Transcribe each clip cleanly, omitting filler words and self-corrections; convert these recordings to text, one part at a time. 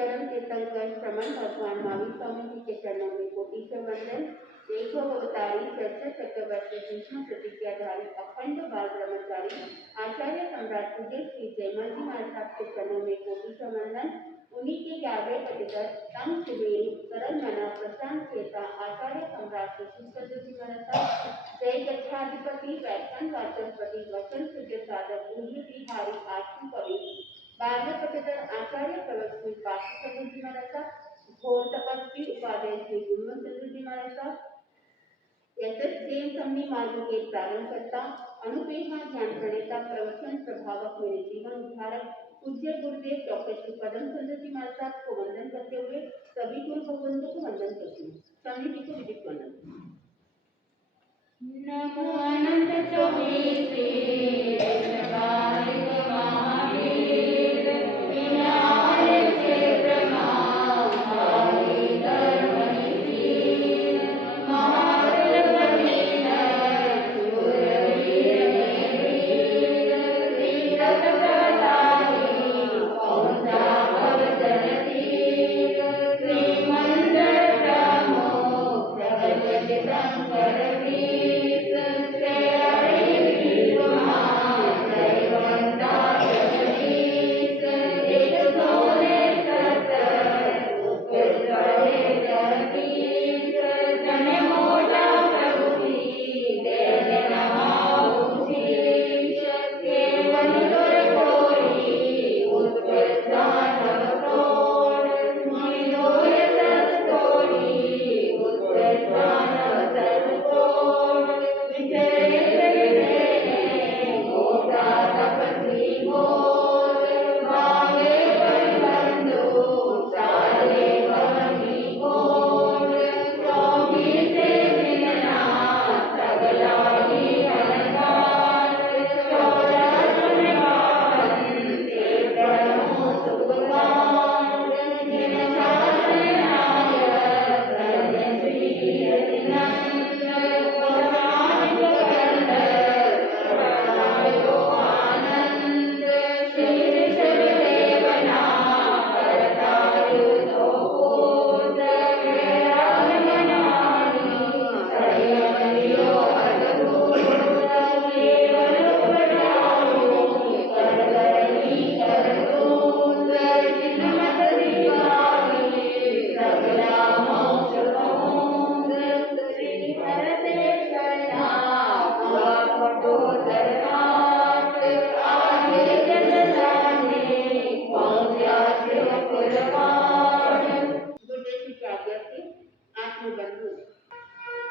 चरण के तल कर श्रमण भगवान महावीर स्वामी जी के चरणों में कोटि से वंदन। एक अवतारी चर्चा चक्रवर्ती भीष्म प्रतिज्ञाधारी अखंड बाल ब्रह्मचारी आचार्य सम्राट पूज्य श्री जयमल जी महाराज साहब के चरणों में कोटि से वंदन। उन्हीं के 11वें पतितर तम सुबेरु सरल मना प्रशांत चेता आचार्य सम्राट श्री जी महाराज साहब जय गच्छाधिपति वैष्णव वाचस्पति वचन सूर्य साधक उन्नति हारी आत्म कवि 12वें पतितर आचार्य प्रवक्ति पार्थिव जी महाराज साहब घोर तपस्वी उपाध्याय श्री गुणवंत चंद्र जी महाराज साहब जैन समनी मार्ग के प्रारंभकर्ता अनुपेमा ध्यान प्रणेता प्रवचन प्रभावक मेरे जीवन उद्धारक पूज्य गुरुदेव डॉक्टर श्री पदम चंद्र जी महाराज साहब को वंदन करते हुए सभी गुरु भगवंतों को वंदन करती हूँ। स्वामी जी को विदित वंदन। नमो अनंत चौबीसे जगदानंद महावीर विनाय क्षेत्र महाकाली धर्मनिधि महाप्रभुवीर शूरवीर वीर तीरथ प्रतापी पौंसा भवजन तीर श्रीमंदिर प्रमुख प्रगट शंकर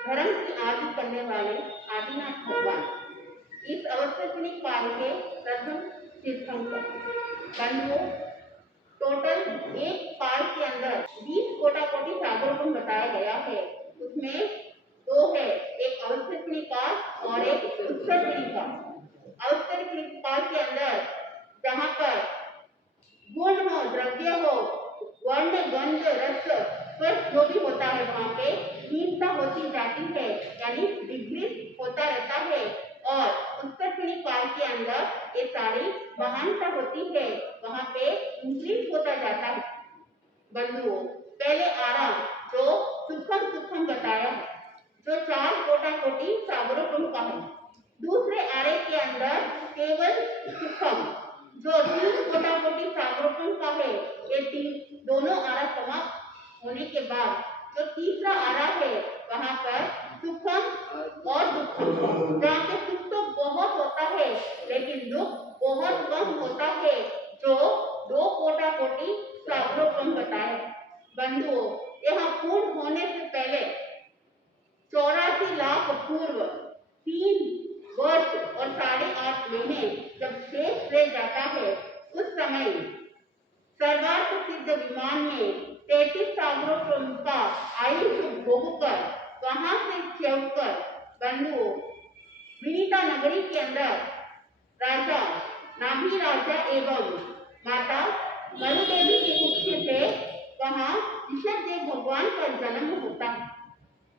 धर्म की आदि करने वाले आदिनाथ भगवान इस अवसर काल के प्रथम तीर्थंकर बंधुओं टोटल एक काल के अंदर 20 कोटि सागरों को बताया गया है। उसमें दो है, एक अवसर काल और एक उत्तर काल। अवसर काल के अंदर जहाँ पर गुण हो, द्रव्य हो, वर्ण गंध रस स्पर्श जो भी होता है वहाँ पे हीनता होती जाती है, यानी डिग्री होता रहता है। और उत्तर काल के अंदर ये सारी महानता होती है, वहाँ पे इंक्रीज होता जाता है। बंधुओं पहले आराम जो सुखम बताया है, जो 4 कोटि सागरों का है। दूसरे आरे के अंदर केवल सुखम जो 3 कोटि सागरों का है। ये 3 दोनों आरा समाप्त होने के बाद जो तीसरा आरा है वहाँ पर सुखम और दुखम, जहाँ पे सुख तो बहुत होता है लेकिन दुख बहुत कम होता है, जो 2 कोटि सागरों बताए। बंधुओं यहाँ पूर्ण होने से पहले 84 लाख पूर्व 3 वर्ष और 8.5 महीने जब शेष रह जाता है, उस समय सर्वार्थ सिद्ध विमान में 33 सागरों का आयुष भोग कर वहां से चलकर बंधुओं विनीता नगरी के अंदर राजा नाभि राजा एवं माता मरुदेवी के कुक्ष से वहां ऋषभदेव भगवान का जन्म होता है।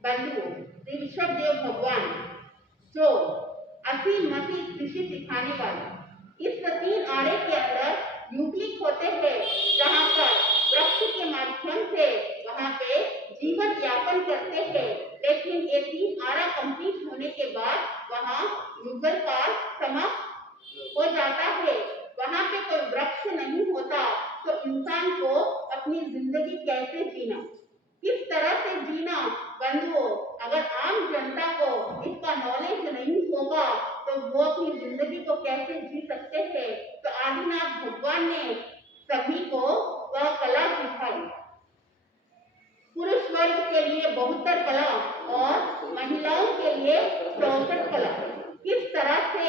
बंधुओं श्री ऋषभदेव भगवान जो असीम मसी कृषि सिखाने वाले इस 3 आरे के अंदर युगलिक होते हैं, जहाँ पर वृक्ष अपनी जिंदगी कैसे जीना, किस तरह से जीना। बंधुओं, अगर आम जनता को इसका नॉलेज नहीं होगा तो वो अपनी जिंदगी को कैसे जी सकते थे। तो आदिनाथ भगवान ने सभी को वह कला सिखाई। पुरुष वर्ग के लिए 72 कला और महिलाओं के लिए 64 कला। किस तरह से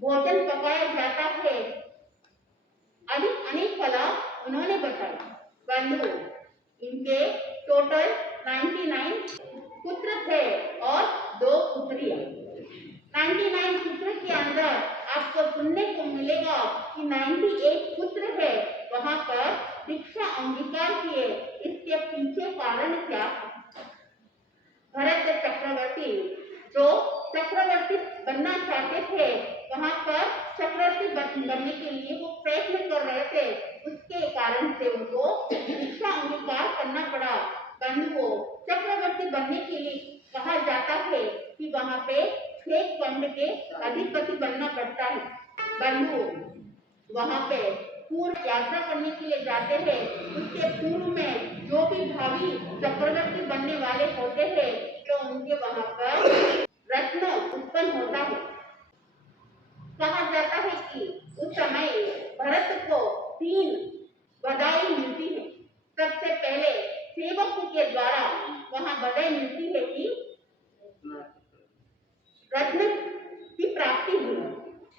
भोजन पकाया जाता है, अनेक कला उन्होंने बताई। बंधु, इनके टोटल 99 पुत्र थे और 2 पुत्रियां। 99 पुत्र के अंदर आपको सुनने को मिलेगा कि 98 पुत्र है वहां पर दीक्षा अंगीकार किए। इसके पीछे कारण क्या था? भरत चक्रवर्ती जो चक्रवर्ती बनना चाहते थे, वहां पर चक्रवर्ती बनने के लिए वो प्रयत्न कर रहे थे, उसके कारण से उनको दीक्षा अंगीकार करना पड़ा। बंधुओं, चक्रवर्ती बनने के लिए कहा जाता है कि वहां पे 6 खंड के अधिपति बनना पड़ता है। बंधुओं, वहां पे पूर्व यात्रा करने के लिए जाते हैं, उसके पूर्व में जो भी भावी चक्रवर्ती बनने वाले होते हैं तो उनके वहां पर रत्न उत्पन्न होता है। कहा जाता है कि उस समय भरत को 3 बधाई मिलती है। सबसे पहले सेवक के द्वारा वहां बधाई मिलती है कि रत्न की प्राप्ति हुई,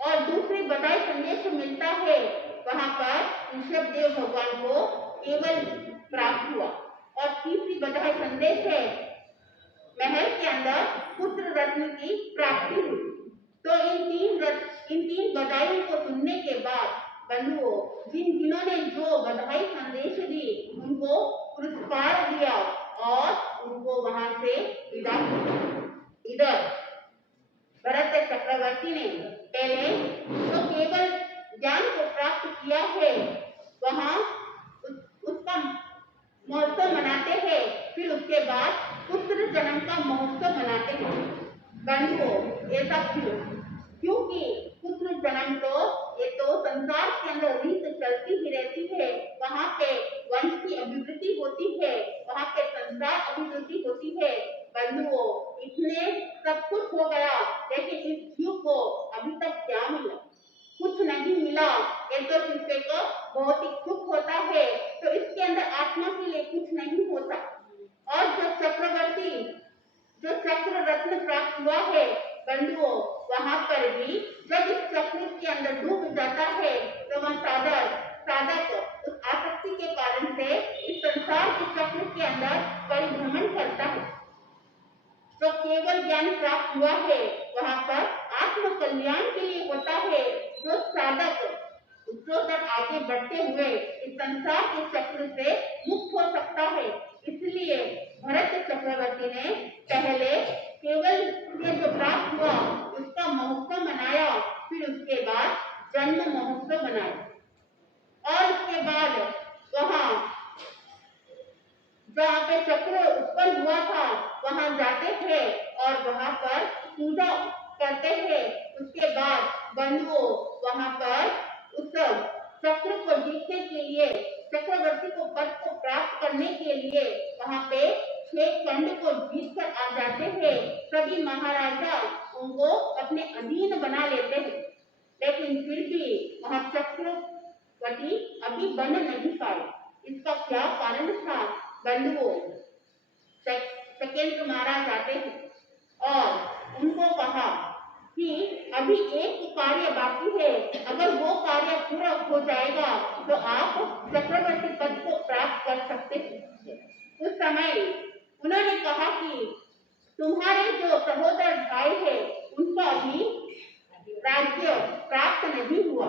और दूसरी बधाई संदेश मिलता है वहां पर ऋषभदेव भगवान को केवल प्राप्त हुआ, और तीसरी बधाई संदेश है महल के अंदर पुत्र रत्न की प्राप्ति हुई। तो इन तीन बधाइयों को सुनने के बाद बंधुओं, जिन्होंने जो बधाई संदेश दी उनको पुरस्कार दिया और उनको वहां से विदा किया। इधर भरत चक्रवर्ती ने पहले जो केवल ज्ञान को प्राप्त किया है वहां उसका महोत्सव मनाते हैं, फिर उसके बाद पुत्र जन्म का महोत्सव मनाते हैं। बंधुओं, ऐसा क्योंकि पुत्र जन्म तो ये तो संसार के अंदर रीत चलती ही रहती है, वहां पे वंश की अभिवृद्धि होती है, वहां पे संसार अभिवृद्धि होती है। बंधुओं, इतने सब कुछ हो गया, लेकिन इस जीव को अभी तक क्या मिला? कुछ नहीं मिला। एक तो शिष्य को भौतिक सुख होता है, तो इसके अंदर आत्मा के लिए कुछ नहीं होता। और जो चक्र रत्न प्राप्त हुआ है बंधुओं, वहां पर भी जब इस चक्र के अंदर डूब जाता है तो वह साधक उस आसक्ति के कारण से इस संसार के चक्र के अंदर परिभ्रमण करता है। जो केवल ज्ञान प्राप्त हुआ है वहां पर आत्म कल्याण के लिए होता है। जो साधक तक आगे बढ़ते हुए इस संसार के चक्र से मुक्त हो सकता है। इसलिए भरत चक्रवर्ती ने पहले केवल ये जो प्राप्त हुआ उसका महोत्सव मनाया, फिर उसके बाद जन्म महोत्सव मनाया, और उसके बाद वहां जहाँ पे चक्र उत्पन्न हुआ था वहां जाते थे और वहां पर पूजा करते थे। उसके बाद बंधुओं, वहां पर उस चक्र को जीतने के लिए, चक्रवर्ती को पद को प्राप्त करने के लिए वहां पे 6 खंड को जीत कर आ जाते हैं। सभी महाराजा उनको अपने अधीन बना लेते हैं, लेकिन फिर भी वहां चक्रवर्ती अभी बन नहीं पाए। इसका क्या कारण था बंधुओं? सेकेंड महाराज आते हैं और उनको कहा कि अभी एक कार्य बाकी है, अगर वो कार्य पूरा हो जाएगा तो आप चक्रवर्ती पद को प्राप्त कर सकते हैं। उस समय उन्होंने कहा कि तुम्हारे जो सहोदर भाई है उनका अभी राज्य प्राप्त नहीं हुआ,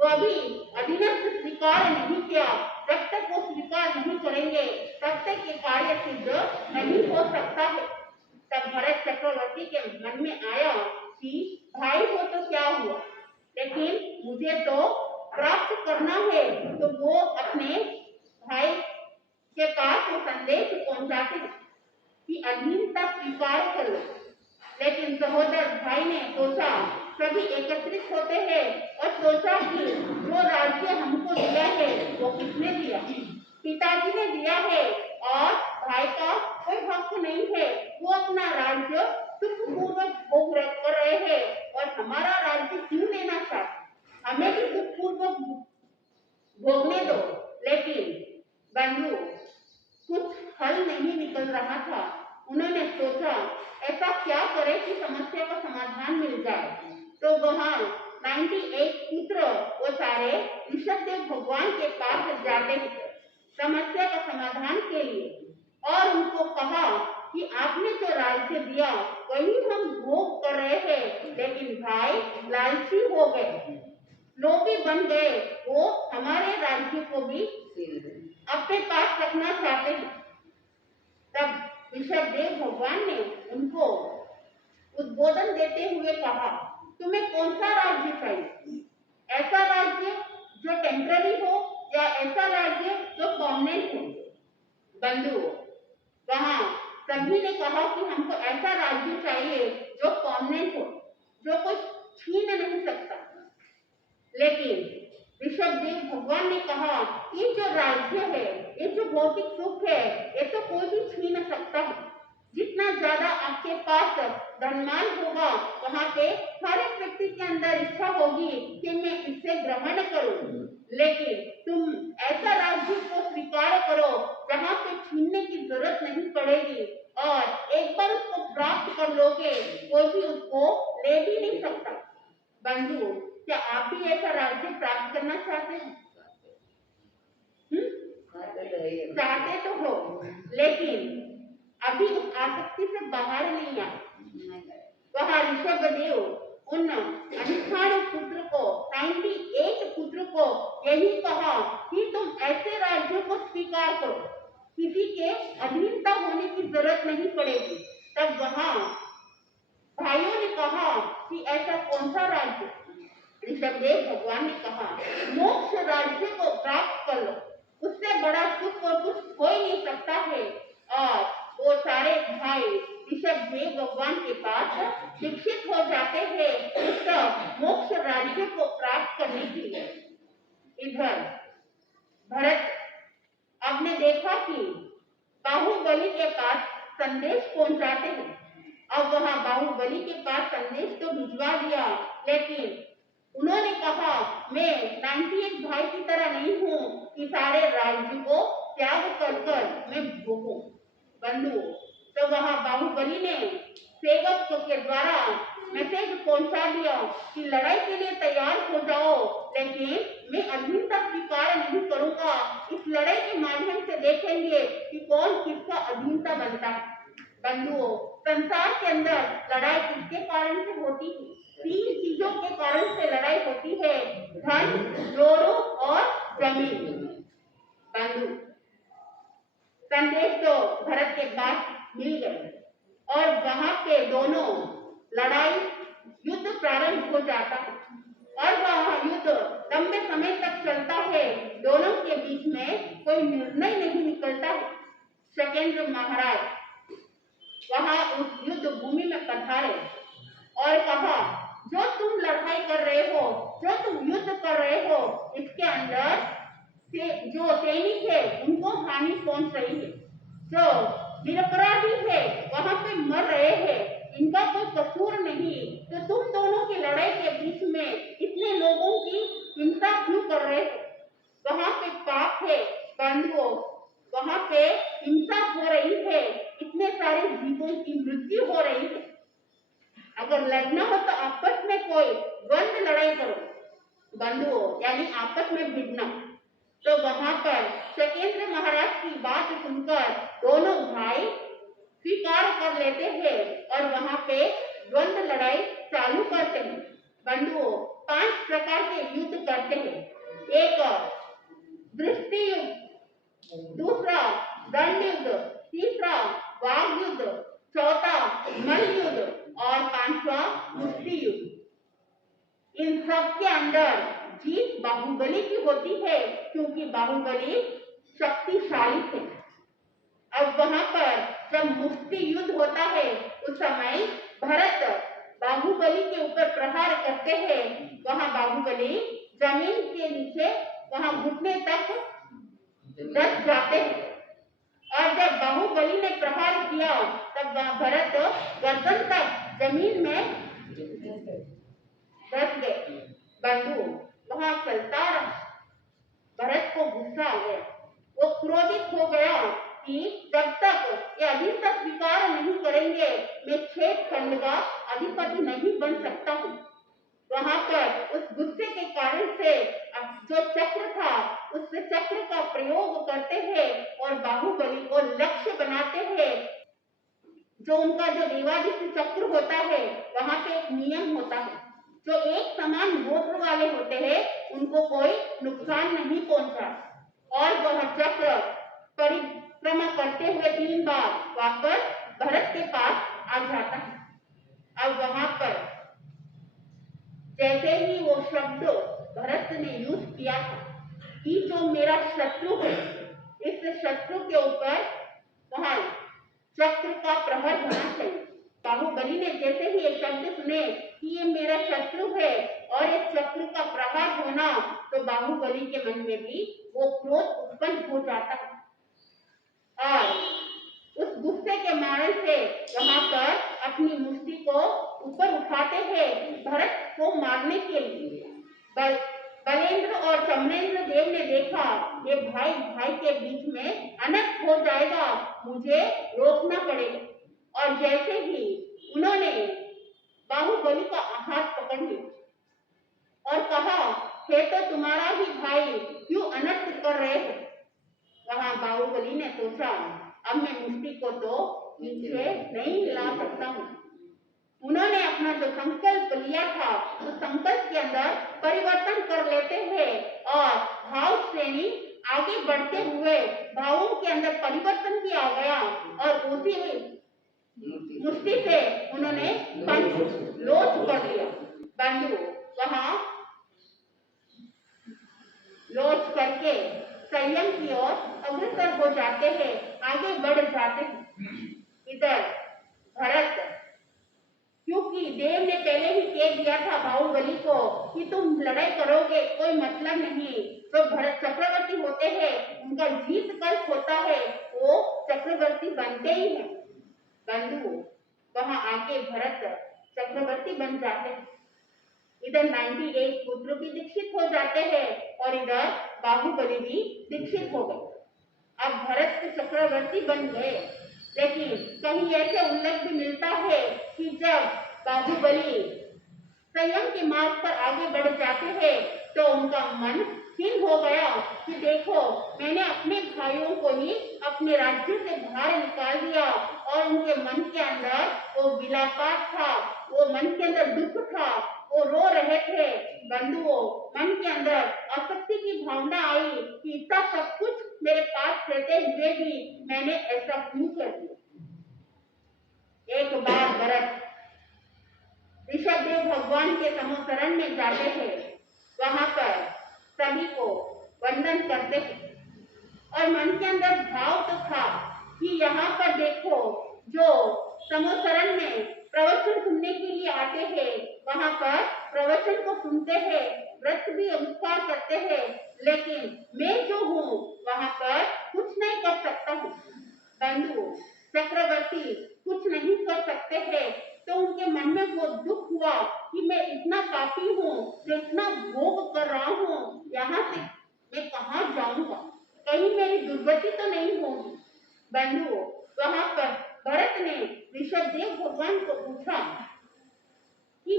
वो अभी अधीनस्थ स्वीकार नहीं किया। जब तक वो स्वीकार नहीं करेंगे तब तक ये कार्य सिद्ध नहीं हो सकता है। तब भरत चक्रवर्ती के मन में आया कि भाई को तो क्या हुआ, लेकिन मुझे तो प्राप्त करना है। तो वो अपने भाई के पास वो संदेश पहुंचाते कि अधीनता स्वीकार करो। लेकिन सहोदर भाई ने सोचा, सभी एकत्रित होते हैं और सोचा कि जो राज्य हमको दिया है वो किसने दिया, पिताजी ने दिया है और भाई का कोई हक नहीं है, वो अपना राज्य सुखपूर्वक कर रहे हैं और हमारा राज्य क्यों लेना चाहते, हमें भी सुखपूर्वक भोगने दो। लेकिन बंधु कुछ हल नहीं निकल रहा था। उन्होंने सोचा ऐसा क्या करे कि समस्या का समाधान मिल जाए। तो वहाँ 98 पुत्र वो सारे ऋषभदेव भगवान के पास जाते समस्या का समाधान के लिए और उनको कहा कि आपने जो राज्य दिया वही हम भोग कर रहे हैं, लेकिन भाई लालची हो गए, लोभी बन गए, वो हमारे राज्य को भी अपने पास रखना चाहते हैं। तब ऋषभदेव भगवान ने उनको उद्बोधन देते हुए कहा, तुम्हें कौन सा राज्य चाहिए? ऐसा राज्य जो टेम्पररी हो या ऐसा राज्य जो परमानेंट हो? बंधु वहां सभी ने कहा कि हमको ऐसा राज्य चाहिए जो परमानेंट हो, जो कोई छीन नहीं सकता। लेकिन ऋषभदेव भगवान ने कहा ये जो राज्य है, ये जो भौतिक सुख है, ये तो कोई भी छीन सकता है। जितना ज्यादा आपके पास धनमान होगा, वहाँ पे हर एक व्यक्ति के अंदर इच्छा होगी कि मैं इसे ग्रहण करूं। लेकिन तुम ऐसा राज्य को स्वीकार करो जहाँ पे छीनने की जरूरत नहीं पड़ेगी और एक बार उसको प्राप्त कर लोगे, कोई भी उसको ले भी नहीं सकता। बंधु क्या आप भी ऐसा राज्य प्राप्त करना चाहते हैं? चाहते तो हो, लेकिन अभी उस आसक्ति से बाहर नहीं आए। वह ऋषभदेव उन 98 पुत्र को 98 पुत्र को यही कहा कि तुम ऐसे राज्यों को स्वीकार करो, किसी के अधीनता होने की जरूरत नहीं पड़ेगी। तब वहां भाइयों ने कहा कि ऐसा कौन सा राज्य? ऋषभदेव भगवान ने कहा मोक्ष राज्य को प्राप्त कर लो, उससे बड़ा सुख और कुछ हो ही नहीं सकता है। और वो सारे भाई ऋषभदेव भगवान के पास शिक्षित हो जाते हैं उस मोक्ष राज्य को प्राप्त करने के लिए। इधर भरत अब ने देखा कि बाहुबली के पास संदेश पहुंचाते हैं। अब वहां बाहुबली के पास संदेश तो भिजवा दिया, लेकिन उन्होंने कहा मैं 98 भाई की तरह नहीं हूं कि सारे राज्य को त्याग कर मैं भोगूं। बंधु तो वहां बाहुबली ने सेवक के द्वारा मैसेज पहुंचा दिया कि लड़ाई के लिए तैयार हो जाओ, लेकिन मैं अधीनता स्वीकार नहीं करूंगा। इस लड़ाई के माध्यम से देखेंगे कि कौन किसका अधीनता बनता है। बंधुओं संसार के अंदर लड़ाई किसके कारण से होती है? 3 चीजों के कारण से लड़ाई होती है, धन, जोड़ो और जमीन। बंधु संदेश तो भरत के पास मिल गए और वहां पे दोनों लड़ाई युद्ध प्रारंभ हो जाता है और वह युद्ध लंबे समय तक चलता है। दोनों के बीच में कोई निर्णय नहीं निकलता है। शकेंद्र महाराज वहां उस युद्ध भूमि में पधारे और कहा जो तुम लड़ाई कर रहे हो, जो तुम युद्ध कर रहे हो, इसके अंदर से जो सैनिक है उनको हानि पहुंच रही है, जो निरपराधी है वहां पे मर रहे हैं, इनका कोई कसूर नहीं, तो तुम दोनों की लड़ाई के बीच में इतने लोगों की हिंसा क्यों कर रहे हो? वहां पे पाप है बंधुओं, वहां पे हिंसा हो रही है, इतने सारे जीवों की मृत्यु हो रही है। अगर लड़ना हो तो आपस में कोई द्वंद्व लड़ाई करो बंधुओं, यानी आपस में भिड़ना। तो वहां पर शकेंद्र महाराज की बात सुनकर दोनों भाई स्वीकार कर लेते हैं और वहां पे द्वंद्व लड़ाई चालू करते हैं। बंधुओं 5 प्रकार के युद्ध करते हैं। एक दृष्टि युद्ध, दूसरा दंड युद्ध, तीसरा वाग युद्ध, चौथा मल्ल युद्ध और 5वां मुष्टि युद्ध। इन सब के अंदर जीत बाहुबली की होती है क्योंकि बाहुबली शक्तिशाली थे। अब वहां पर जब मुष्टि युद्ध होता है उस समय भरत बाहुबली के ऊपर प्रहार करते हैं। वहां बाहुबली जमीन के नीचे वहां घुटने तक दब जाते हैं। और जब बाहुबली ने प्रहार किया तब भरत गर्दन तक जमीन में धस गए। बंधु वहां चलता रहा। भरत को गुस्सा आ गया। वो क्रोधित हो गया कि जब तक ये अभी तक स्वीकार नहीं करेंगे मैं छेद खंड का अधिपति नहीं बन सकता हूँ। वहां पर उस गुस्से के कारण से अब जो चक्र था उस चक्र का प्रयोग करते हैं और बाहुबली को लक्ष्य बनाते हैं। जो उनका जो देवादित्य चक्र होता है वहां पे एक नियम होता है, जो एक समान गोत्र वाले होते हैं उनको कोई नुकसान नहीं पहुंचा। और वह चक्र परिक्रमा करते हुए 3 बार वापस भरत के पास आ जाता है। अब वहां पर जैसे ही वो शब्द भरत ने यूज किया था कि जो मेरा शत्रु है, इस शत्रु के ऊपर वहां चक्र का प्रहार होना चाहिए। बाहुबली ने जैसे ही ये शब्द सुने कि ये मेरा शत्रु है और ये चक्र का प्रहार होना, तो बाहुबली के मन में भी वो क्रोध उत्पन्न हो जाता है। और उस गुस्से के मारे से वहां पर अपनी मुष्टि को ऊपर उठाते हैं भरत को मारने के लिए। बलेंद्र और चमरेंद्र देव ने देखा ये भाई भाई के बीच में अनर्थ हो जाएगा, मुझे रोकना पड़ेगा। और जैसे ही उन्होंने बाहुबली का हाथ पकड़ लिया और कहा हे तो तुम्हारा ही भाई, क्यों अनर्थ कर रहे हो। वहां बाहुबली ने सोचा अब मैं मुष्टि को तो नीचे नहीं ला सकता हूँ। उन्होंने अपना जो संकल्प लिया था उस संकल्प के अंदर परिवर्तन कर लेते हैं और भाव श्रेणी आगे बढ़ते हुए भावों के अंदर परिवर्तन किया गया और उसी मुष्टि से उन्होंने पंच लोच कर लिया। बंधु वहां लोच करके संयम की ओर अग्रसर हो जाते हैं, आगे बढ़ जाते हैं। इधर भरत, क्योंकि देव ने पहले ही कह दिया था बाहुबली को कि तुम लड़ाई करोगे कोई मतलब नहीं, तो भरत चक्रवर्ती होते हैं उनका जीत कल्प होता है, वो चक्रवर्ती बनते ही हैं। बंधु वहां आके भरत चक्रवर्ती बन जाते हैं। इधर 98 पुत्र भी दीक्षित हो जाते हैं और इधर बाहुबली भी दीक्षित हो गए। अब भरत के चक्रवर्ती बन गए, लेकिन कहीं ऐसे उल्लेख भी मिलता है कि जब बाहुबली संयम के मार्ग पर आगे बढ़ जाते हैं तो उनका मन खिन्न हो गया कि देखो मैंने अपने भाइयों को ही अपने राज्य से बाहर निकाल दिया और उनके मन के अंदर वो विलापात था, वो मन के अंदर दुख था, वो रो रहे थे। बंधुओं मन के अंदर आसक्ति की भावना आई कि इतना सब कुछ मेरे पास रहते हुए भी मैंने ऐसा क्यों कर दिया। एक बार भरत ऋषभदेव भगवान के समुद्रण में जाते हैं, वहां पर सभी को वंदन करते हैं और मन के अंदर भाव तो था कि यहाँ पर देखो जो समुद्रण में प्रवचन सुनने के लिए आते हैं वहां पर प्रवचन को सुनते हैं, व्रत भी अनुष्ठान करते हैं, लेकिन मैं जो हूँ वहां पर कुछ नहीं कर सकता हूँ। बंधु चक्रवर्ती कुछ नहीं कर सकते हैं, तो उनके मन में वो दुख हुआ कि मैं इतना पापी हूँ, मैं इतना भोग कर रहा हूँ, यहाँ से मैं कहाँ जाऊंगा, कहीं मेरी दुर्गति तो नहीं होगी। बंधु वहां पर भरत ने ऋषभदेव भगवान को पूछा कि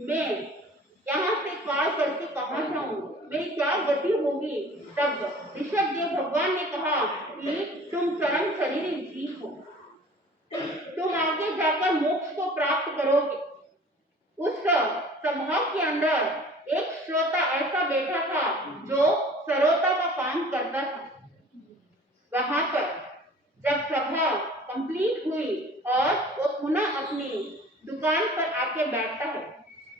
मैं यहाँ से पार करके कहाँ जाऊँ, मेरी क्या गति होगी। तब ऋषभदेव भगवान ने कहा कि तुम चरम शरीर जीव हो, तुम आगे जाकर मोक्ष को प्राप्त करोगे। उस सभा के अंदर एक श्रोता ऐसा बैठा था जो सरोता का काम करता था। वहां पर जब सभा कंप्लीट हुई और वो पुनः अपनी दुकान पर आके बैठता है,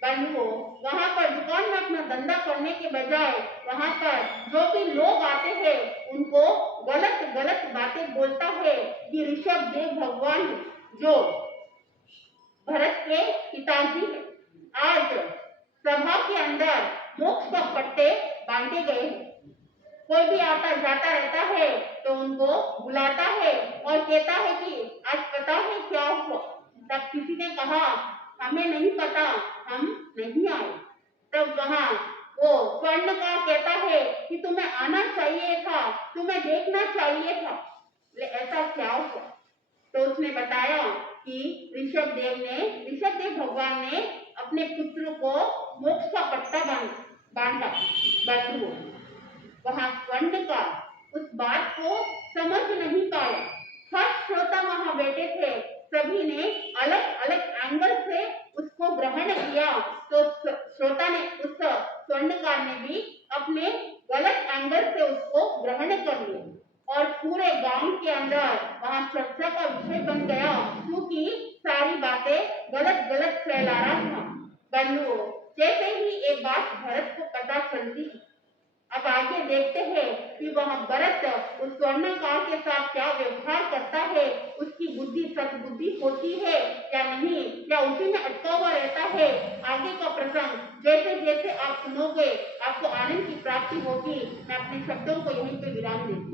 बंधुओं वहां पर दुकान में अपना धंधा करने के बजाय वहां पर जो भी लोग आते हैं उनको गलत गलत बातें बोलता है कि ऋषभदेव भगवान जो भरत के पिताजी है, आज सभा के अंदर मोक्ष का पट्टे बांटे गए हैं। कोई भी आता जाता रहता है तो बुलाता है और कहता है कि आज पता है क्या हुआ। तब किसी ने कहा हमें नहीं पता, हम नहीं आए। तब वहां वो स्वर्णकार कहता है कि तुम्हें आना चाहिए था, तुम्हें देखना चाहिए था, ऐसा क्या हुआ। तो उसने बताया कि ऋषभदेव भगवान ने अपने पुत्र को मोक्ष का पट्टा बांधा बंधु। वहां स्वर्णकार उस बात को समझ नहीं पाया। हर श्रोता वहां बैठे थे, सभी ने अलग अलग एंगल से उसको ग्रहण किया। तो श्रोता ने उस स्वर्णकार ने भी अपने गलत एंगल से उसको ग्रहण कर लिया और पूरे गांव के अंदर वहां चर्चा का विषय बन गया, क्योंकि सारी बातें गलत गलत फैला रहा था। बंधुओं, जैसे ही एक बात भरत को पता चलती, अब आगे देखते हैं कि वह भरत उस स्वर्णकार के साथ क्या व्यवहार करता है, उसकी बुद्धि सद्बुद्धि होती है या नहीं, या उसी में अटका हुआ रहता है। आगे का प्रसंग जैसे जैसे आप सुनोगे आपको आनंद की प्राप्ति होगी। मैं अपने शब्दों को यहीं पे विराम देती हूँ।